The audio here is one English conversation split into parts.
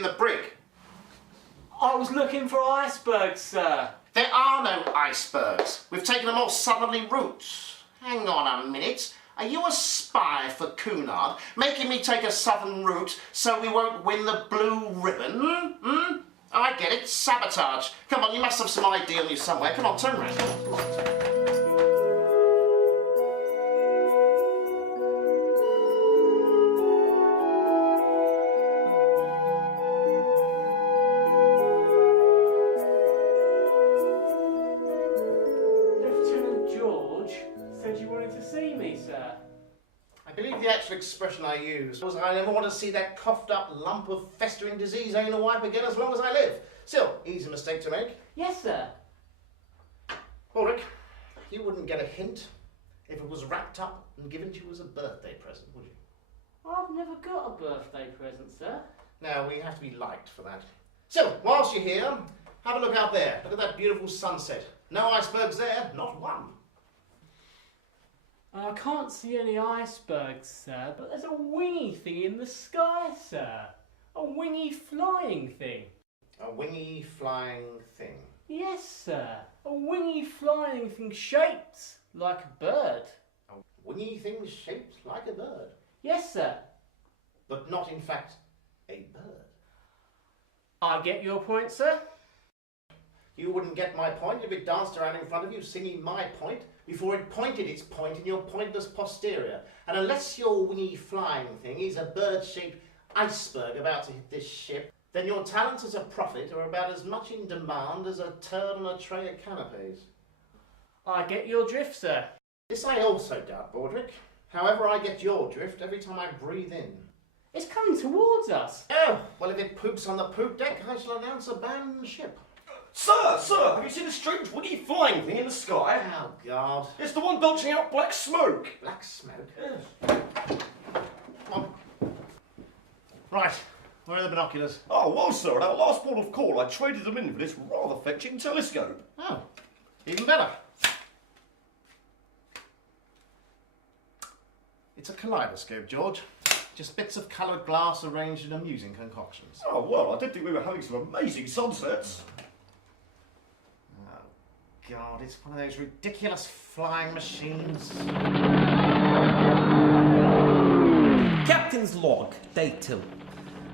in the brig? I was looking for icebergs, sir. There are no icebergs. We've taken a more southerly route. Hang on a minute. Are you a spy for Cunard, making me take a southern route so we won't win the blue ribbon? Hmm? I get it. Sabotage. Come on, you must have some idea on you somewhere. Come on, turn round. I believe the actual expression I used was I never want to see that coughed up lump of festering disease anal wipe again as long as I live. Still, easy mistake to make. Yes, sir. Baldrick, you wouldn't get a hint if it was wrapped up and given to you as a birthday present, would you? I've never got a birthday present, sir. No, we have to be liked for that. So, whilst you're here, have a look out there. Look at that beautiful sunset. No icebergs there, not one. I can't see any icebergs, sir, but there's a wingy thing in the sky, sir. A wingy flying thing. A wingy flying thing? Yes, sir. A wingy flying thing shaped like a bird. A wingy thing shaped like a bird? Yes, sir. But not, in fact, a bird. I get your point, sir. You wouldn't get my point if it danced around in front of you singing my point before it pointed its point in your pointless posterior. And unless your wingy flying thing is a bird-shaped iceberg about to hit this ship, then your talents as a prophet are about as much in demand as a turd on a tray of canapes. I get your drift, sir. This I also doubt, Baldrick. However, I get your drift every time I breathe in. It's coming towards us. Oh, well, if it poops on the poop deck, I shall announce abandon ship. Sir, have you seen a strange wingy flying thing in the sky? Oh, God. It's the one belching out black smoke. Black smoke? Yes. Come on. Right, where are the binoculars? Oh, well, sir, at our last port of call, I traded them in for this rather fetching telescope. Oh, even better. It's a kaleidoscope, George. Just bits of coloured glass arranged in amusing concoctions. Oh, well, I did think we were having some amazing sunsets. God, it's one of those ridiculous flying machines. Captain's log, day 2.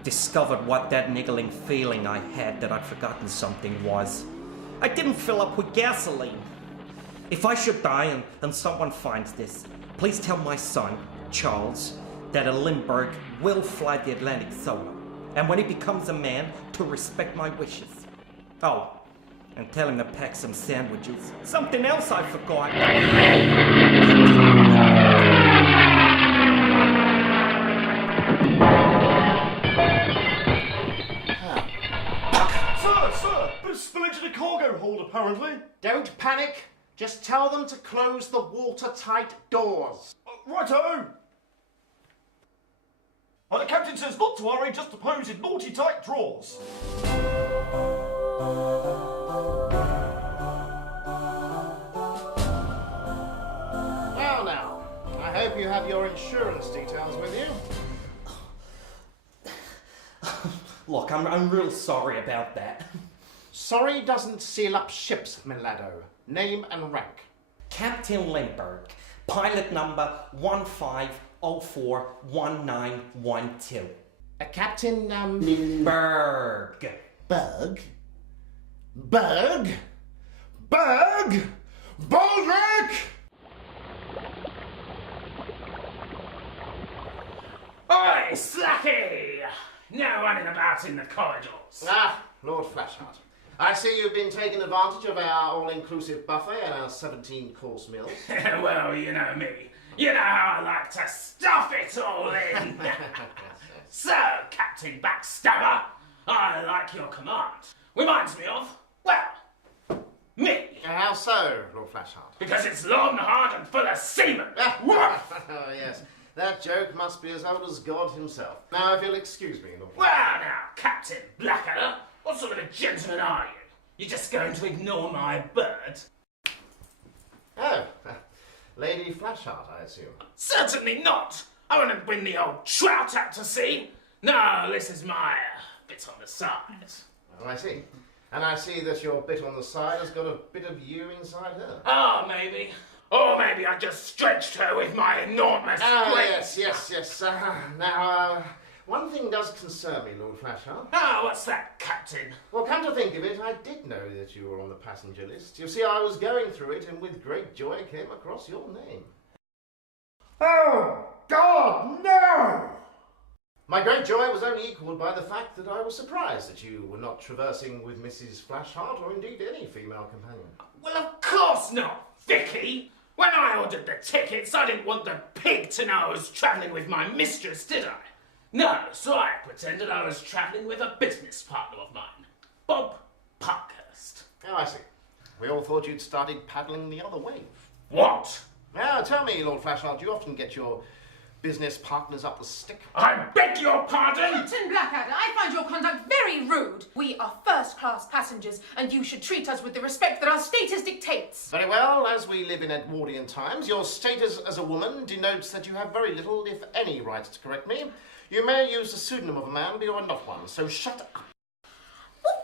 Discovered what that niggling feeling I had that I'd forgotten something was. I didn't fill up with gasoline. If I should die and someone finds this, please tell my son, Charles, that a Lindbergh will fly the Atlantic solo. And when he becomes a man, to respect my wishes. Oh, and tell him to pack some sandwiches. Something else I forgot. Sir, bit of spillage in a cargo hold, apparently. Don't panic. Just tell them to close the watertight doors. Righto. Well, the captain says not to worry, just to pose in naughty tight drawers. Well now, I hope you have your insurance details with you. Look, I'm real sorry about that. Sorry doesn't seal up ships, Milado. Name and rank. Captain Lindbergh, pilot number 15041912. Captain, Lindbergh. Berg? Berg? Berg? Baldrick! Oi, Slacky! No running about in the corridors. Ah, Lord Flashheart. I see you've been taking advantage of our all-inclusive buffet and our 17-course meals. Well, you know me. You know how I like to stuff it all in. So, Captain Backstabber, I like your command. Reminds me of, well, me. How so, Lord Flashheart? Because it's long, hard, and full of semen. Oh, yes. That joke must be as old as God himself. Now, if you'll excuse me, Lord. Well, now, Captain Blackadder, what sort of a gentleman are you? You're just going to ignore my bird? Oh, Lady Flashheart, I assume. Certainly not. I wouldn't bring the old trout out to sea. No, this is my bit on the side. Oh, I see. And I see that your bit on the side has got a bit of you inside her. Ah, maybe. Or maybe I just stretched her with my enormous brains. Yes. Now, one thing does concern me, Lord Flashheart. Ah, what's that, Captain? Well, come to think of it, I did know that you were on the passenger list. You see, I was going through it, and with great joy came across your name. Oh, God, no! My great joy was only equalled by the fact that I was surprised that you were not traversing with Mrs. Flashheart, or indeed any female companion. Well, of course not, Vicky. When I ordered the tickets, I didn't want the pig to know I was travelling with my mistress, did I? No, so I pretended I was travelling with a business partner of mine, Bob Parkhurst. Oh, I see. We all thought you'd started paddling the other wave. What? Now, tell me, Lord Flashheart, do you often get your business partners up the stick? I beg your pardon? Captain Blackadder, I find your conduct very rude. We are first-class passengers, and you should treat us with the respect that our status dictates. Very well, as we live in Edwardian times, your status as a woman denotes that you have very little, if any, right to correct me. You may use the pseudonym of a man, but you are not one, so shut up. Oh,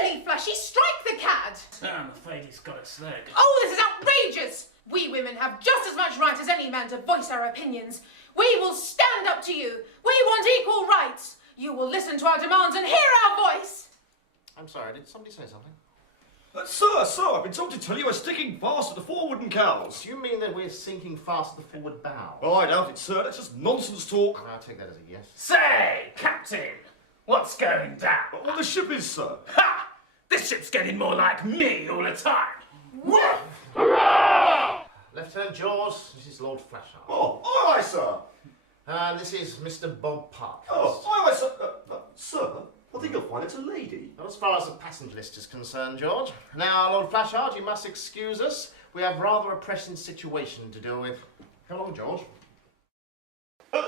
really, Flashy? Strike the cad! I'm afraid he's got a leg. Oh, this is outrageous! We women have just as much right as any man to voice our opinions. We will stand up to you. We want equal rights. You will listen to our demands and hear our voice. I'm sorry, did somebody say something? Sir, I've been told to tell you we're sticking fast at the forward and cows. Do you mean that we're sinking fast at the forward bow? Oh, I doubt it, sir. That's just nonsense talk. I'll take that as a yes. Say, Captain, what's going down? Well, the ship is, sir. Ha! This ship's getting more like me all the time. What? Lieutenant George, this is Lord Flashheart. Oh, aye, sir. And this is Mr. Bob Parkhurst. Oh, aye, sir. Sir, I think you'll find it's a lady. Well, as far as the passenger list is concerned, George. Now, Lord Flashheart, you must excuse us. We have rather a pressing situation to deal with. Come along, George.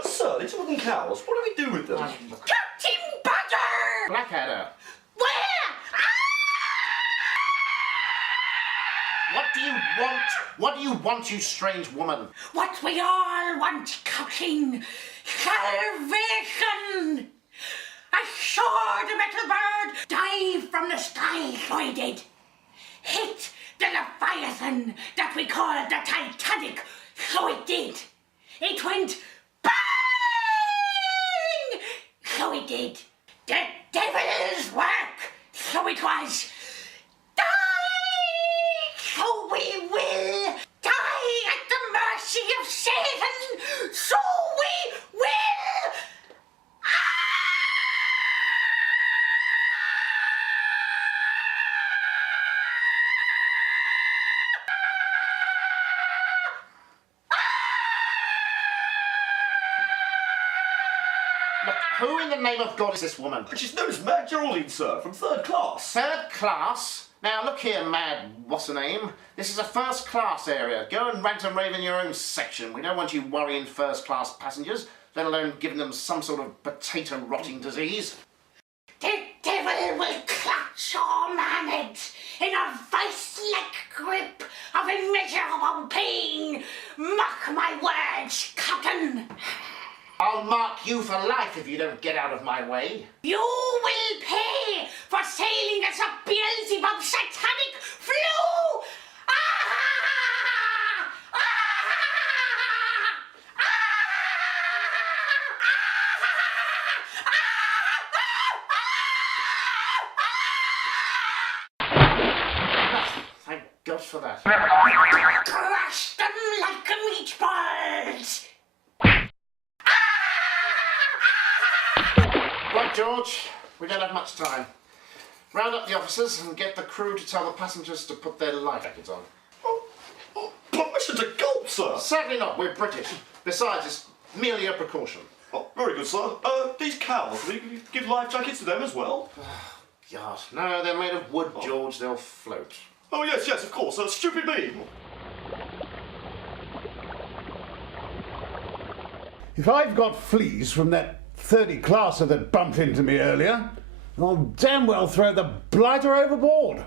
Sir, these wooden cows, what do we do with them? Captain Badger! Blackadder, Where? what do you want? What do you want, you strange woman? What we all want, Captain. Salvation! I saw the metal bird dive from the sky, so I did. Hit the Leviathan that we call the Titanic, so it did. It went bang! So it did. The devil's work, so it was. Die! So we will. Die at the mercy of Satan, so we will. Look, who in the name of God is this woman? She's known as Mad Geraldine, sir, from 3rd class. Third class? Now, look here, Mad what's-her-name. This is a first-class area. Go and rant and rave in your own section. We don't want you worrying first-class passengers, let alone giving them some sort of potato-rotting disease. The devil will clutch your manhood in a vice-like grip of immeasurable pain. Mark my words, Captain. I'll mark you for life if you don't get out of my way. You will pay for sailing as a Beelzebub satanic flu! Thank God for that. Crush them like meatballs! Right, George, we don't have much time. Round up the officers and get the crew to tell the passengers to put their life jackets on. Permission to gulp, sir. Certainly not, we're British. Besides, it's merely a precaution. Oh, very good, sir. These cows, will you give life jackets to them as well? God, no, they're made of wood, George. They'll float. Oh, yes, of course. Stupid me. If I've got fleas from that 30 classer that bumped into me earlier, I'll damn well throw the blighter overboard.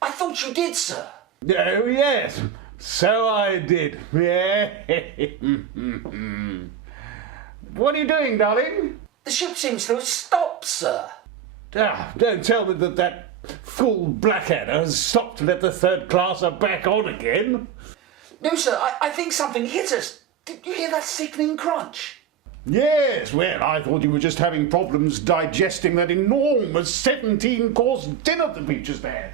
I thought you did, sir. Oh, yes, so I did. Yeah. What are you doing, darling? The ship seems to have stopped, sir. Ah, don't tell me that fool Blackadder has stopped to let the third classer back on again. No, sir, I think something hit us. Did you hear that sickening crunch? Yes, well, I thought you were just having problems digesting that enormous 17-course dinner the Beach just had.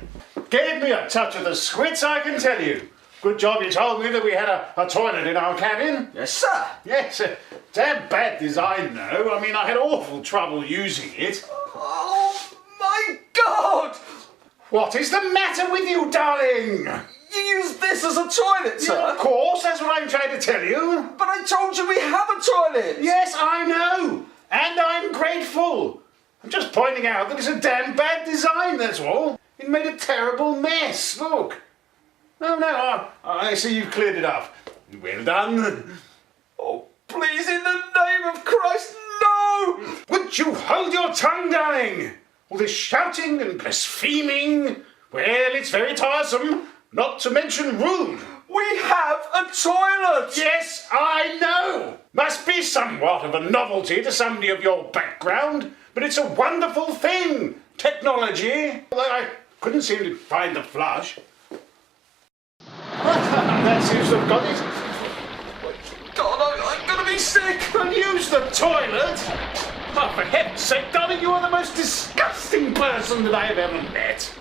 Gave me a touch of the squits, I can tell you. Good job you told me that we had a toilet in our cabin. Yes, sir. Yes, damn bad design though. I mean, I had awful trouble using it. Oh, my God! What is the matter with you, darling? You use this as a toilet, sir? Yeah, of course, that's what I'm trying to tell you. But I told you we have a toilet. Yes, I know. And I'm grateful. I'm just pointing out that it's a damn bad design, that's all. It made a terrible mess, look. No, I see you've cleared it up. Well done. Oh, please, in the name of Christ, no! Would you hold your tongue, darling? All this shouting and blaspheming, well, it's very tiresome, not to mention rude. We have a toilet! Yes, I know. Must be somewhat of a novelty to somebody of your background, but it's a wonderful thing, technology. Although I couldn't seem to find the flush. That seems to have got it. God, I'm gonna be sick! And use the toilet? Oh, for heaven's sake, darling, you are the most disgusting person that I have ever met.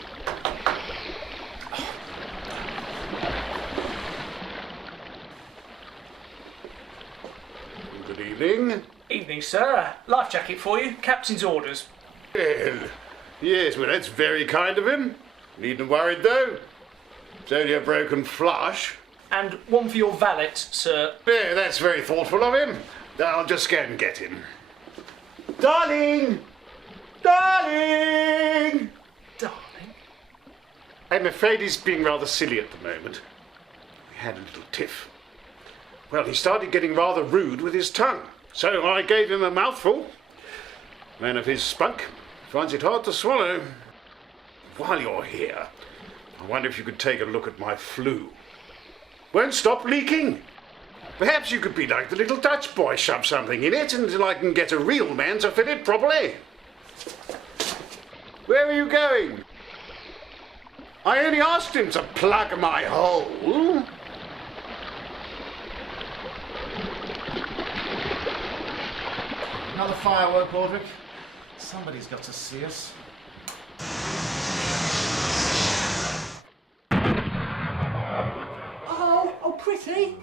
Good evening. Evening, sir. Life jacket for you. Captain's orders. Well, yes, well, that's very kind of him. Needn't worried, though. It's only a broken flush. And one for your valet, sir. Yeah, that's very thoughtful of him. I'll just go and get him. Darling! Darling! Darling? I'm afraid he's being rather silly at the moment. We had a little tiff. Well, he started getting rather rude with his tongue, so I gave him a mouthful. Man of his spunk finds it hard to swallow. While you're here, I wonder if you could take a look at my flue. Won't stop leaking. Perhaps you could be like the little Dutch boy, shove something in it until I can get a real man to fit it properly. Where are you going? I only asked him to plug my hole. Another firework, Baldrick. Somebody's got to see us. Oh, pretty.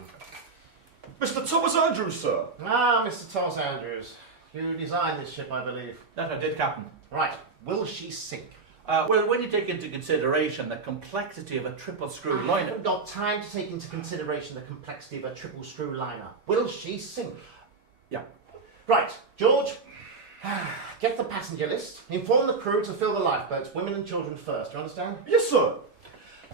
Mr. Thomas Andrews, sir. Ah, Mr. Thomas Andrews. You designed this ship, I believe. That I did, Captain. Right. Will she sink? Well, when you take into consideration the complexity of a triple screw I liner... haven't got time to take into consideration the complexity of a triple screw liner. Will she sink? Yeah. Right, George. Get the passenger list. Inform the crew to fill the lifeboats, women and children first. Do you understand? Yes, sir.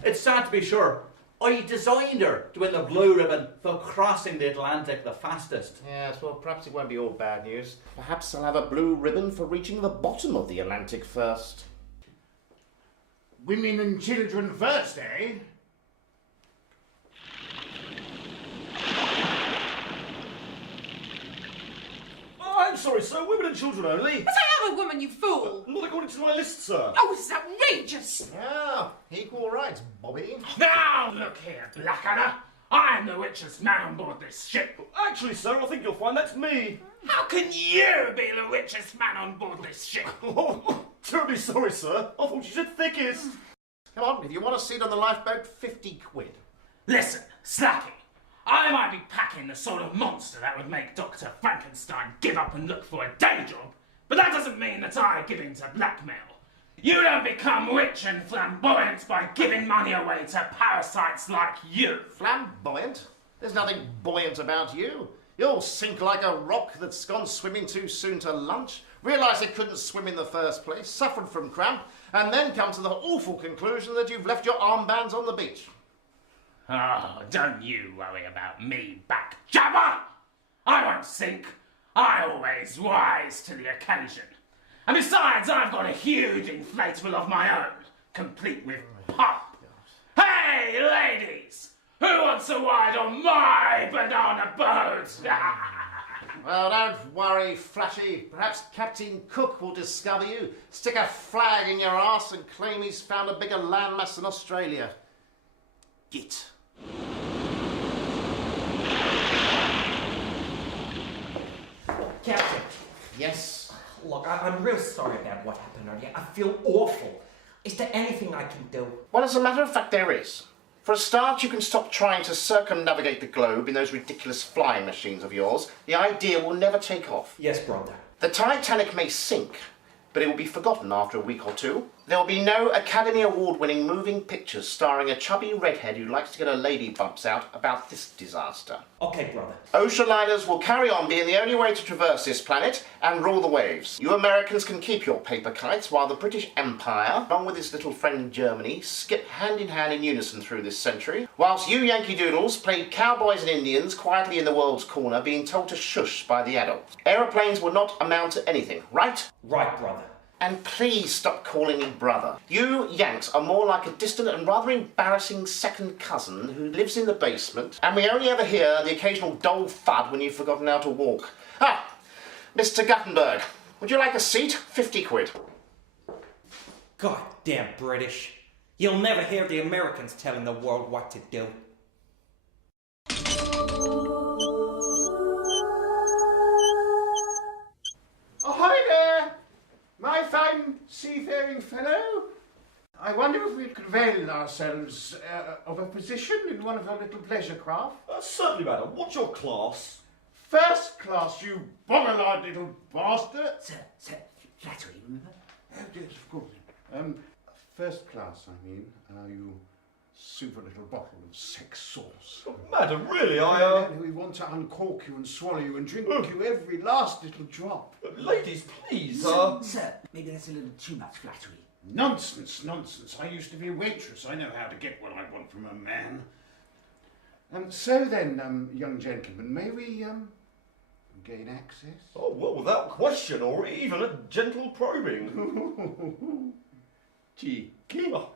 It's sad to be sure. I designed her to win the blue ribbon for crossing the Atlantic the fastest. Yes, well, perhaps it won't be all bad news. Perhaps I'll have a blue ribbon for reaching the bottom of the Atlantic first. Women and children first, eh? Oh, I'm sorry, sir. Women and children only. But I am a woman, you fool! Not according to my list, sir. Oh, this is outrageous! Yeah, equal rights, Bobby. Now look here, Blackadder. I'm the richest man on board this ship. Actually, sir, I think you'll find that's me. How can you be the richest man on board this ship? Oh, terribly sorry, sir. I thought you said thickest. Come on, if you want a seat on the lifeboat, 50 quid. Listen, Slacky. I might be packing the sort of monster that would make Dr. Frankenstein give up and look for a day job, but that doesn't mean that I give in to blackmail. You don't become rich and flamboyant by giving money away to parasites like you. Flamboyant? There's nothing buoyant about you. You'll sink like a rock that's gone swimming too soon to lunch, realised it couldn't swim in the first place, suffered from cramp, and then come to the awful conclusion that you've left your armbands on the beach. Oh, don't you worry about me, backjabber! I won't sink. I always rise to the occasion. And besides, I've got a huge inflatable of my own, complete with pop. Hey, ladies! Who wants a ride on my banana boat? Well, don't worry, Flashy. Perhaps Captain Cook will discover you, stick a flag in your arse and claim he's found a bigger landmass than Australia. Git. Captain. Yes? Look, I'm real sorry about what happened earlier. I feel awful. Is there anything I can do? Well, as a matter of fact, there is. For a start, you can stop trying to circumnavigate the globe in those ridiculous flying machines of yours. The idea will never take off. Yes, brother. The Titanic may sink, but it will be forgotten after a week or two. There will be no Academy Award-winning moving pictures starring a chubby redhead who likes to get her lady bumps out about this disaster. Okay, brother. Ocean liners will carry on being the only way to traverse this planet and rule the waves. You Americans can keep your paper kites while the British Empire, along with its little friend Germany, skip hand in hand in unison through this century, whilst you Yankee Doodles played cowboys and Indians quietly in the world's corner being told to shush by the adults. Aeroplanes will not amount to anything, right? Right, brother. And please stop calling me brother. You Yanks are more like a distant and rather embarrassing second cousin who lives in the basement, and we only ever hear the occasional dull thud when you've forgotten how to walk. Ah, Mr. Guttenberg, would you like a seat? 50 quid. God damn British. You'll never hear the Americans telling the world what to do. Oh, hi there, my fine seafaring fellow. I wonder if we could avail ourselves of a position in one of our little pleasure craft. Certainly, madam. What's your class? First class, you boggle-eyed little bastard. Sir, flattery, remember? Oh, yes, of course. First class, I mean. You super little bottle of sex sauce. Oh, madam, really, We want to uncork you and swallow you and drink you every last little drop. Ladies, please, Sir, maybe that's a little too much flattery. Nonsense, nonsense. I used to be a waitress. I know how to get what I want from a man. So then, young gentlemen, may we, gain access? Oh, well, without question, or even a gentle probing. Cheeky. Oh.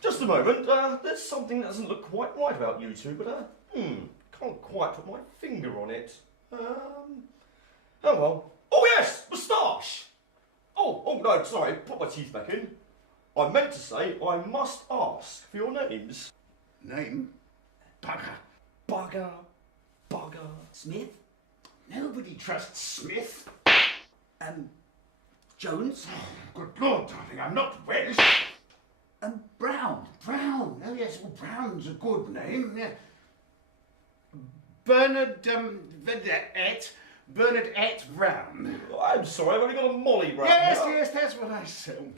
Just a moment. There's something that doesn't look quite right about you two, but, can't quite put my finger on it. Oh, well. Oh, yes! Moustache! Oh, no, sorry. Put my teeth back in. I meant to say I must ask for your names. Name? Bugger. Bugger. Smith? Nobody trusts Smith. Jones? Good Lord, darling, I'm not Welsh. Brown. Brown. Oh, yes, well, Brown's a good name. Yeah. Bernadette Brown. I'm sorry, I've only got a Molly Brown. Yes, that's what I said.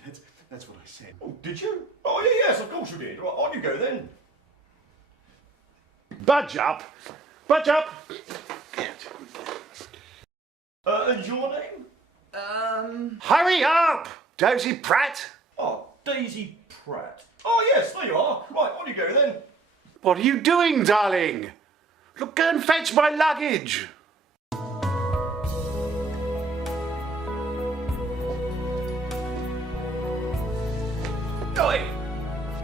That's what I said. Oh, did you? Oh, yes, of course you did. Right, on you go then. Budge up. Budge up. And your name? Hurry up, Dozy Pratt. Oh, Daisy Pratt. Oh, yes, there you are. Right, on you go then. What are you doing, darling? Look, go and fetch my luggage. Oi!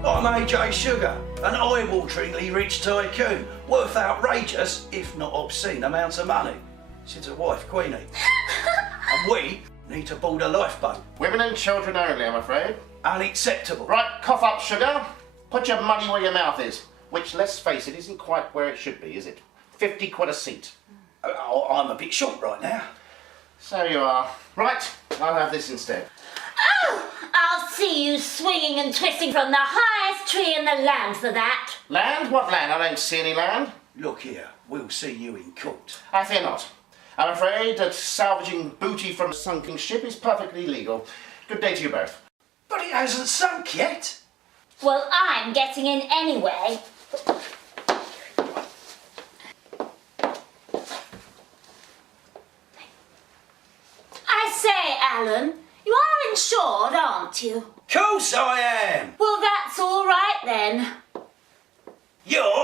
I'm AJ Sugar, an eye-wateringly rich tycoon, worth outrageous, if not obscene, amounts of money. Since a wife, Queenie. And we need to board a lifeboat. Women and children only, I'm afraid. Unacceptable. Right, cough up, Sugar. Put your money where your mouth is. Which, let's face it, isn't quite where it should be, is it? 50 quid a seat. I'm a bit short right now. So you are. Right, I'll have this instead. Oh, I'll see you swinging and twisting from the highest tree in the land for that. Land? What land? I don't see any land. Look here, we'll see you in court. I fear not. I'm afraid that salvaging booty from a sunken ship is perfectly legal. Good day to you both. But it hasn't sunk yet. Well, I'm getting in anyway. I say, Alan, you are insured, aren't you? Course I am. Well, that's all right then. You're